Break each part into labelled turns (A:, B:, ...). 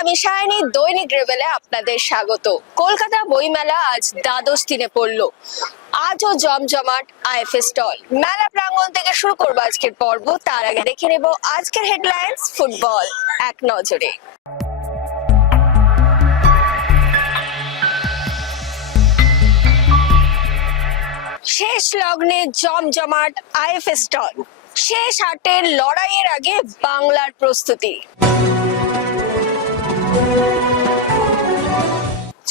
A: আমি সায়নী দৈনিক রেবেলে আপনাদের স্বাগত। কলকাতা বইমেলা আজ দ্বাদশ দিনে পড়ল। আজও জমজমাট আইএফএ স্টল। মেলা প্রাঙ্গণ থেকে শুরু করব আজকের পর্ব। তার আগে দেখে নেব আজকের হেডলাইন্স ফুটবল এক নজরে। শেষ লগ্নে জমজমাট আইএফএ স্টল। শেষ হাটের লড়াইয়ের আগে বাংলার প্রস্তুতি।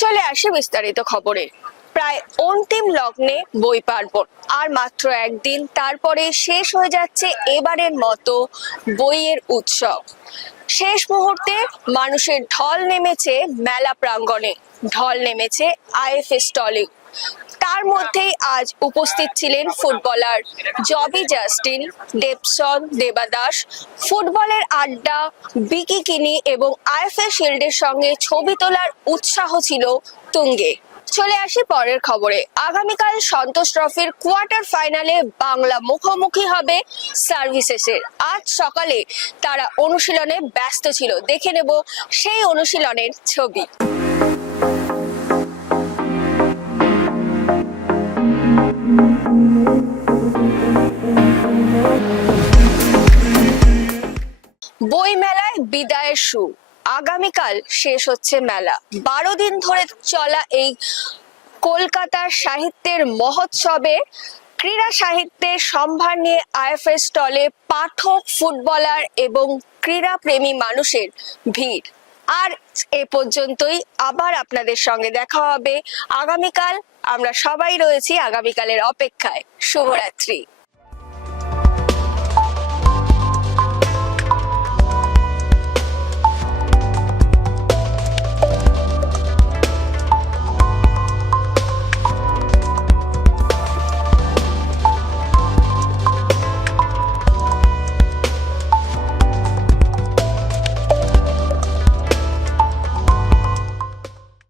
A: চলে আসে বিস্তারিত খবরে। প্রায় অন্তিম লগ্নে বই পার্বণ। আর মাত্র একদিন তারপরে শেষ হয়ে যাচ্ছে এবারের মতো বইয়ের উৎসব। শেষ মুহূর্তে মানুষের ঢল নেমেছে মেলা প্রাঙ্গণে। ঢল নেমেছে আইএফএ স্টলে তার মধ্যেই আজ উপস্থিত ছিলেন ফুটবলার জবি জাস্টিন দেবসন দেবাদাস। ফুটবলের আড্ডা বিকিকিনি এবং আইএফএ শিল্ডের সঙ্গে ছবি তোলার উৎসাহ ছিল তুঙ্গে। চলে আসি পরের খবরে। আগামীকাল সন্তোষ ট্রফির কোয়ার্টার ফাইনালে বাংলা মুখোমুখি হবে সার্ভিসেসের আজ সকালে তারা অনুশীলনে ব্যস্ত ছিল। দেখে নেব সেই অনুশীলনের ছবি। বই মেলায় বিদায়ের সুর আগামীকাল শেষ হচ্ছে মেলা। বারো দিন ধরে চলা এই কলকাতার সাহিত্যের মহোৎসবে ক্রীড়া সাহিত্যের সম্ভার নিয়ে আইএফএস স্টলে পাঠক, ফুটবলার এবং ক্রীড়া প্রেমী মানুষের ভিড়। আর এ পর্যন্তই। আবার আপনাদের সঙ্গে দেখা হবে। আগামীকাল আমরা সবাই রয়েছি। আগামীকালের অপেক্ষায়। শুভরাত্রি।